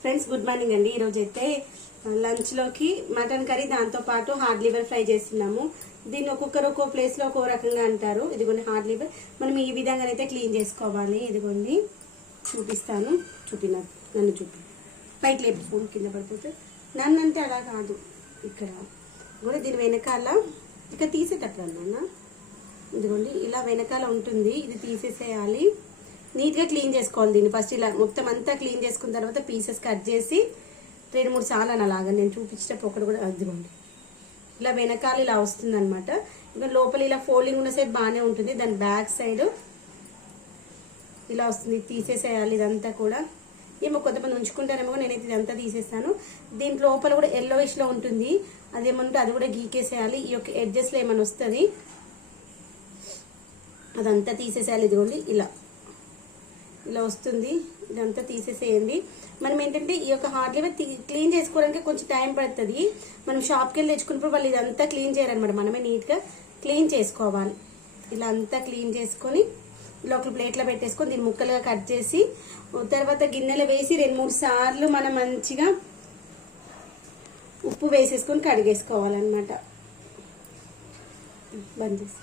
Friends good morning అండి. ఈరోజు అయితే లంచ్లోకి మటన్ కర్రీ, దాంతో పాటు హార్డ్ లివర్ ఫ్రై చేస్తున్నాము. దీన్ని ఒక్కొక్కరు ఒక్కో ప్లేస్లో ఒక్కో రకంగా అంటారు. ఇదిగోండి హార్డ్ లివర్ మనం ఈ విధంగా అయితే క్లీన్ చేసుకోవాలి. ఇదిగోండి చూపిస్తాను. నన్ను చూపి పైకి లేపు, ఫోన్ కింద పడిపోతే. నన్ను అంటే అలా కాదు, ఇక్కడ కూడా దీని వెనకాల ఇక తీసేటప్పుడు అన్నా. ఇదిగోండి ఇలా వెనకాల ఉంటుంది, ఇది తీసేసేయాలి. నీట్గా క్లీన్ చేసుకోవాలి దీన్ని. ఫస్ట్ ఇలా మొత్తం అంతా క్లీన్ చేసుకున్న తర్వాత పీసెస్ కట్ చేసి 2-3 సార్లు అని అలాగా నేను చూపించేటప్పుడు ఒకటి కూడా అదిగోండి ఇలా వెనకాల ఇలా వస్తుంది అనమాట. ఇంకా లోపల ఇలా ఫోల్డింగ్ ఉన్న సైడ్ బాగానే ఉంటుంది, దాని బ్యాక్ సైడ్ ఇలా వస్తుంది. తీసేసేయాలి ఇదంతా కూడా. ఏమో కొంతమంది ఉంచుకుంటారేమో, నేనైతే ఇదంతా తీసేస్తాను. దీంట్లో లోపల కూడా ఎల్లోయిష్లో ఉంటుంది, అదేమంటే అది కూడా గీకేసేయాలి. ఈ యొక్క ఎడ్జెస్లో ఏమైనా వస్తుంది, అదంతా తీసేసేయాలి. ఇదిగోండి ఇలా వస్తుంది, ఇదంతా తీసేసేయండి. మనం ఏంటంటే ఈ యొక్క హార్డ్ లివర్ క్లీన్ చేసుకోవడానికి కొంచెం టైం పడుతుంది. మనం షాప్కి వెళ్ళి తెచ్చుకున్నప్పుడు వాళ్ళు ఇదంతా క్లీన్ చేయరనమాట, మనమే నీట్గా క్లీన్ చేసుకోవాలి. ఇలా అంతా క్లీన్ చేసుకొని ఇలా ఒక ప్లేట్లో పెట్టేసుకొని దీన్ని ముక్కలుగా కట్ చేసి తర్వాత గిన్నెలో వేసి 2-3 సార్లు మనం మంచిగా ఉప్పు వేసేసుకొని కడిగేసుకోవాలన్నమాట. బంద్ చేసి